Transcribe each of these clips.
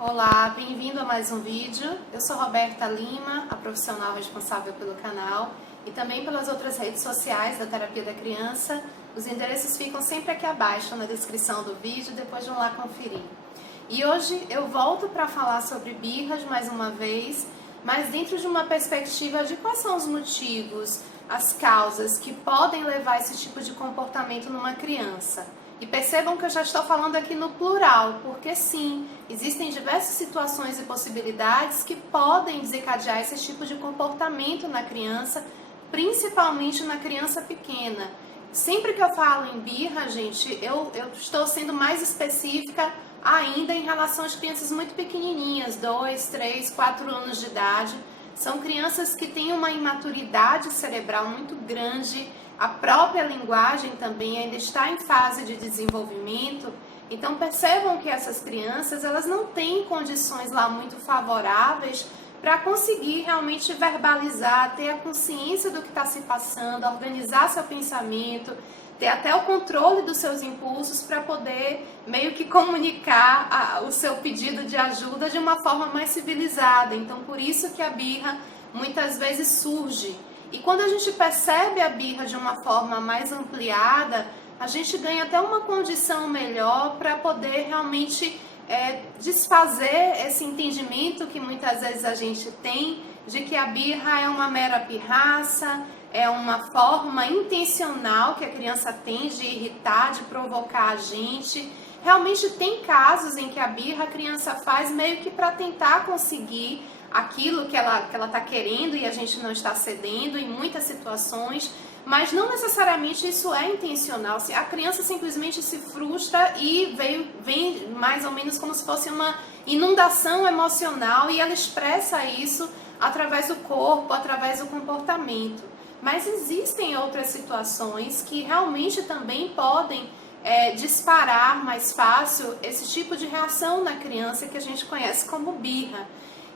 Olá, bem-vindo a mais um vídeo. Eu sou Roberta Lima, a profissional responsável pelo canal e também pelas outras redes sociais da Terapia da Criança. Os endereços ficam sempre aqui abaixo na descrição do vídeo, depois vão lá conferir. E hoje eu volto para falar sobre birras mais uma vez, mas dentro de uma perspectiva de quais são os motivos, as causas que podem levar esse tipo de comportamento numa criança. E percebam que eu já estou falando aqui no plural, porque sim, existem diversas situações e possibilidades que podem desencadear esse tipo de comportamento na criança, principalmente na criança pequena. Sempre que eu falo em birra, gente, eu estou sendo mais específica ainda em relação às crianças muito pequenininhas, 2, 3, 4 anos de idade. São crianças que têm uma imaturidade cerebral muito grande, a própria linguagem também ainda está em fase de desenvolvimento. Então percebam que essas crianças, elas não têm condições lá muito favoráveis para conseguir realmente verbalizar, ter a consciência do que está se passando, organizar seu pensamento, ter até o controle dos seus impulsos para poder meio que comunicar o seu pedido de ajuda de uma forma mais civilizada. Então por isso que a birra muitas vezes surge. E quando a gente percebe a birra de uma forma mais ampliada, a gente ganha até uma condição melhor para poder realmente desfazer esse entendimento que muitas vezes a gente tem de que a birra é uma mera pirraça, é uma forma intencional que a criança tem de irritar, de provocar a gente. Realmente tem casos em que a birra a criança faz meio que para tentar conseguir aquilo que ela está querendo e a gente não está cedendo em muitas situações, mas não necessariamente isso é intencional. A criança simplesmente se frustra e vem mais ou menos como se fosse uma inundação emocional e ela expressa isso através do corpo, através do comportamento. Mas existem outras situações que realmente também podem disparar mais fácil esse tipo de reação na criança que a gente conhece como birra.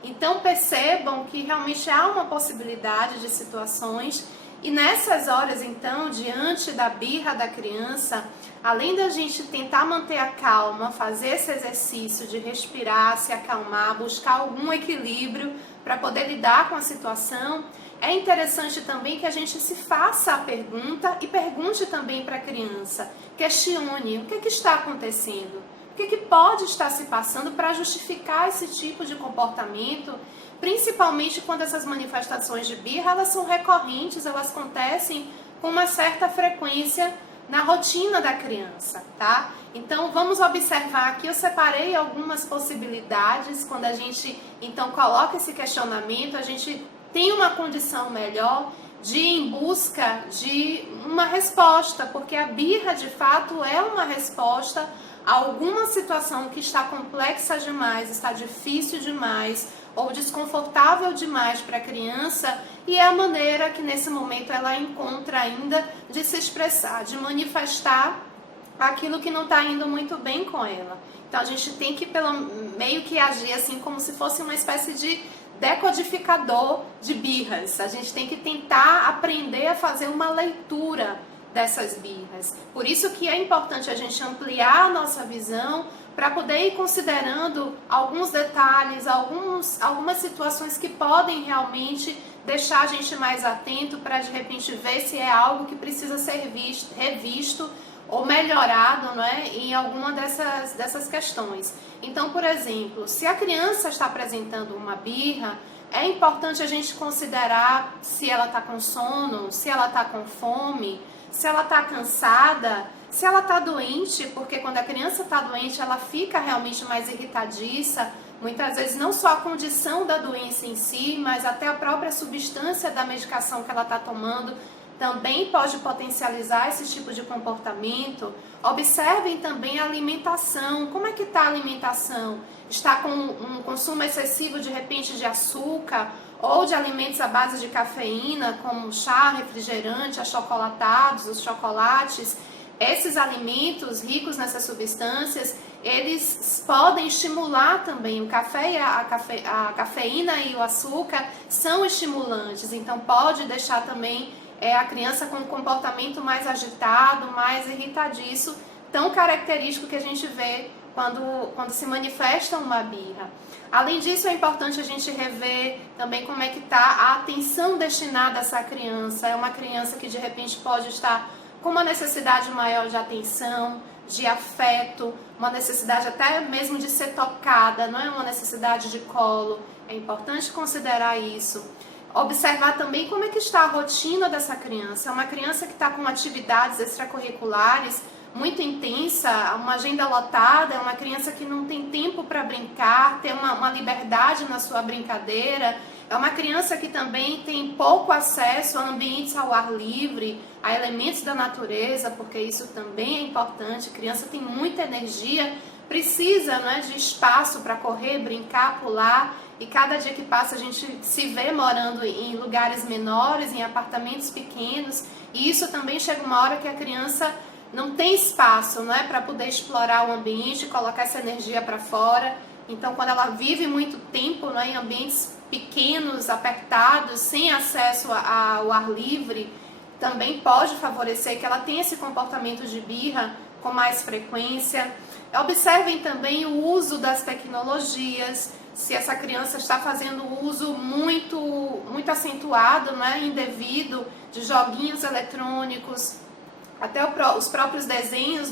Então percebam que realmente há uma possibilidade de situações e nessas horas então, diante da birra da criança, além da gente tentar manter a calma, fazer esse exercício de respirar, se acalmar, buscar algum equilíbrio para poder lidar com a situação, é interessante também que a gente se faça a pergunta e pergunte também para a criança, questione o que está acontecendo. O que pode estar se passando para justificar esse tipo de comportamento, principalmente quando essas manifestações de birra elas são recorrentes, elas acontecem com uma certa frequência na rotina da criança, tá? Então vamos observar aqui, eu separei algumas possibilidades, quando a gente então coloca esse questionamento, a gente tem uma condição melhor de ir em busca de uma resposta, porque a birra de fato é uma resposta alguma situação que está complexa demais, está difícil demais ou desconfortável demais para a criança e é a maneira que nesse momento ela encontra ainda de se expressar, de manifestar aquilo que não está indo muito bem com ela. Então a gente tem que meio que agir assim como se fosse uma espécie de decodificador de birras. A gente tem que tentar aprender a fazer uma leitura dessas birras. Por isso que é importante a gente ampliar a nossa visão para poder ir considerando alguns detalhes, algumas situações que podem realmente deixar a gente mais atento para de repente ver se é algo que precisa ser revisto ou melhorado, não é? Em alguma dessas questões. Então, por exemplo, se a criança está apresentando uma birra, é importante a gente considerar se ela está com sono, se ela está com fome, se ela está cansada, se ela está doente, porque quando a criança está doente, ela fica realmente mais irritadiça. Muitas vezes não só a condição da doença em si, mas até a própria substância da medicação que ela está tomando também pode potencializar esse tipo de comportamento. Observem também a alimentação. Como é que está a alimentação? Está com um consumo excessivo de repente de açúcar ou de alimentos à base de cafeína, como chá, refrigerante, achocolatados, os chocolates? Esses alimentos ricos nessas substâncias, eles podem estimular também. O café, a cafeína e o açúcar são estimulantes, então pode deixar também a criança com um comportamento mais agitado, mais irritadiço, tão característico que a gente vê quando se manifesta uma birra. Além disso, é importante a gente rever também como é que está a atenção destinada a essa criança. É uma criança que de repente pode estar com uma necessidade maior de atenção, de afeto, uma necessidade até mesmo de ser tocada, não é uma necessidade de colo. É importante considerar isso. Observar também como é que está a rotina dessa criança. É uma criança que está com atividades extracurriculares muito intensa, uma agenda lotada, é uma criança que não tem tempo para brincar, ter uma liberdade na sua brincadeira. É uma criança que também tem pouco acesso a ambientes ao ar livre, a elementos da natureza, porque isso também é importante. A criança tem muita energia, precisa, né, de espaço para correr, brincar, pular. E cada dia que passa a gente se vê morando em lugares menores, em apartamentos pequenos. E isso também chega uma hora que a criança não tem espaço, né, para poder explorar o ambiente, colocar essa energia para fora. Então, quando ela vive muito tempo, né, em ambientes pequenos, apertados, sem acesso ao ar livre, também pode favorecer que ela tenha esse comportamento de birra com mais frequência. Observem também o uso das tecnologias, se essa criança está fazendo uso muito acentuado, né, indevido, de joguinhos eletrônicos. Até os próprios desenhos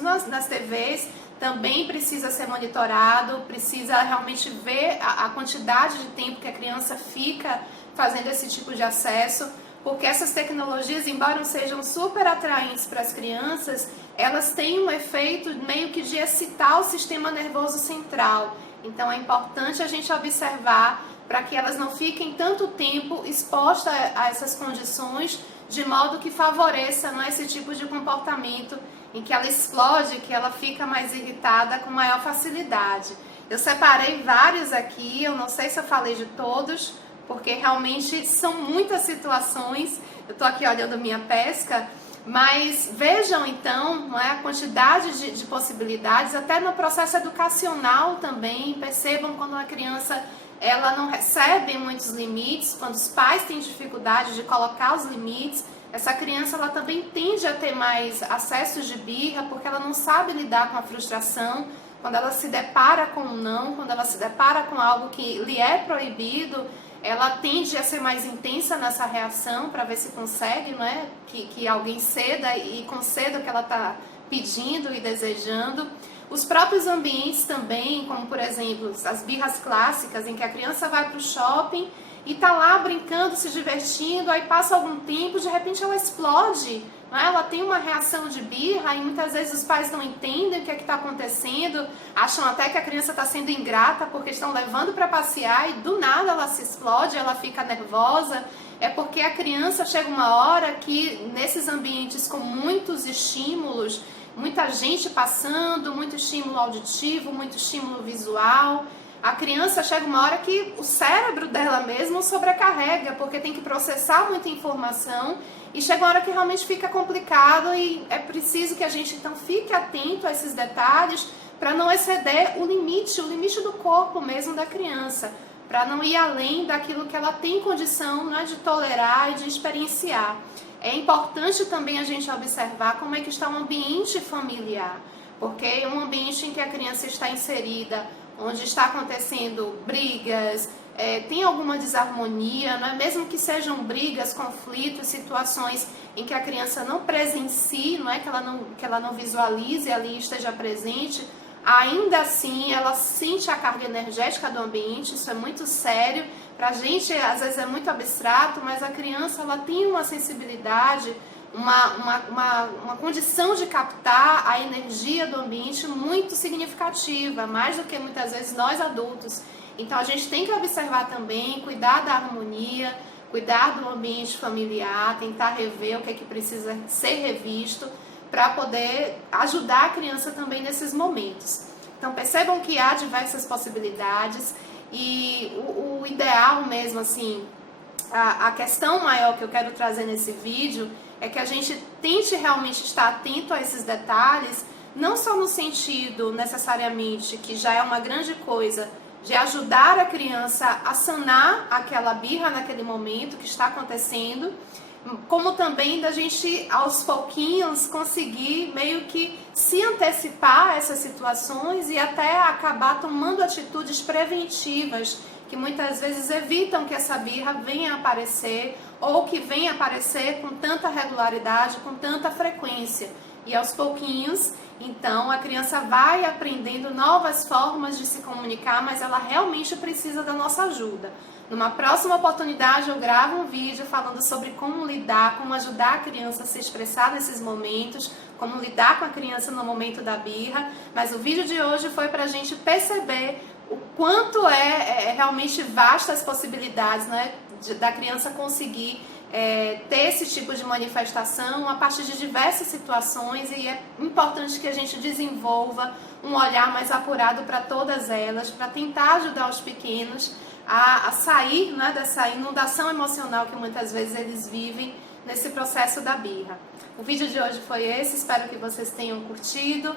nas TVs também precisa ser monitorado, precisa realmente ver a quantidade de tempo que a criança fica fazendo esse tipo de acesso, porque essas tecnologias, embora não sejam super atraentes para as crianças, elas têm um efeito meio que de excitar o sistema nervoso central. Então é importante a gente observar para que elas não fiquem tanto tempo expostas a essas condições, de modo que favoreça, não é, esse tipo de comportamento em que ela explode, que ela fica mais irritada com maior facilidade. Eu separei vários aqui, eu não sei se eu falei de todos, porque realmente são muitas situações. Eu estou aqui olhando minha pesca, mas vejam então, não é, a quantidade de possibilidades, até no processo educacional também. Percebam quando uma criança ela não recebe muitos limites, quando os pais têm dificuldade de colocar os limites, essa criança ela também tende a ter mais acessos de birra, porque ela não sabe lidar com a frustração. Quando ela se depara com um não, quando ela se depara com algo que lhe é proibido, ela tende a ser mais intensa nessa reação para ver se consegue, não é, que alguém ceda e conceda o que ela está pedindo e desejando. Os próprios ambientes também, como por exemplo as birras clássicas, em que a criança vai para o shopping e está lá brincando, se divertindo, aí passa algum tempo, de repente ela explode, não é? Ela tem uma reação de birra e muitas vezes os pais não entendem o que é que está acontecendo, acham até que a criança está sendo ingrata porque estão levando para passear e do nada ela se explode, ela fica nervosa. É porque a criança chega uma hora que nesses ambientes com muitos estímulos, muita gente passando, muito estímulo auditivo, muito estímulo visual, a criança chega uma hora que o cérebro dela mesmo sobrecarrega, porque tem que processar muita informação e chega uma hora que realmente fica complicado e é preciso que a gente então fique atento a esses detalhes para não exceder o limite do corpo mesmo da criança, para não ir além daquilo que ela tem condição, né, de tolerar e de experienciar. É importante também a gente observar como é que está o ambiente familiar, porque é um ambiente em que a criança está inserida, onde está acontecendo brigas, tem alguma desarmonia, não é? Mesmo que sejam brigas, conflitos, situações em que a criança não presencie, não é? Que ela não visualize ali, esteja presente, ainda assim ela sente a carga energética do ambiente. Isso é muito sério. Pra gente, às vezes é muito abstrato, mas a criança ela tem uma sensibilidade, uma condição de captar a energia do ambiente muito significativa, mais do que muitas vezes nós adultos. Então a gente tem que observar também, cuidar da harmonia, cuidar do ambiente familiar, tentar rever o que é que precisa ser revisto para poder ajudar a criança também nesses momentos. Então percebam que há diversas possibilidades e o ideal mesmo, assim, a questão maior que eu quero trazer nesse vídeo é que a gente tente realmente estar atento a esses detalhes, não só no sentido necessariamente, que já é uma grande coisa, de ajudar a criança a sanar aquela birra naquele momento que está acontecendo, como também da gente aos pouquinhos conseguir meio que se antecipar a essas situações e até acabar tomando atitudes preventivas que muitas vezes evitam que essa birra venha a aparecer ou que venha a aparecer com tanta regularidade, com tanta frequência. E aos pouquinhos, então, a criança vai aprendendo novas formas de se comunicar, mas ela realmente precisa da nossa ajuda. Numa próxima oportunidade eu gravo um vídeo falando sobre como lidar, como ajudar a criança a se expressar nesses momentos, como lidar com a criança no momento da birra, mas o vídeo de hoje foi para a gente perceber o quanto é realmente vastas as possibilidades, né, da criança conseguir ter esse tipo de manifestação a partir de diversas situações, e é importante que a gente desenvolva um olhar mais apurado para todas elas, para tentar ajudar os pequenos a sair, né, dessa inundação emocional que muitas vezes eles vivem nesse processo da birra. O vídeo de hoje foi esse, espero que vocês tenham curtido.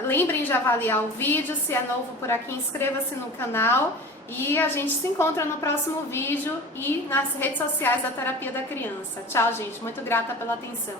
Lembrem de avaliar o vídeo, se é novo por aqui, inscreva-se no canal e a gente se encontra no próximo vídeo e nas redes sociais da Terapia da Criança. Tchau, gente, muito grata pela atenção.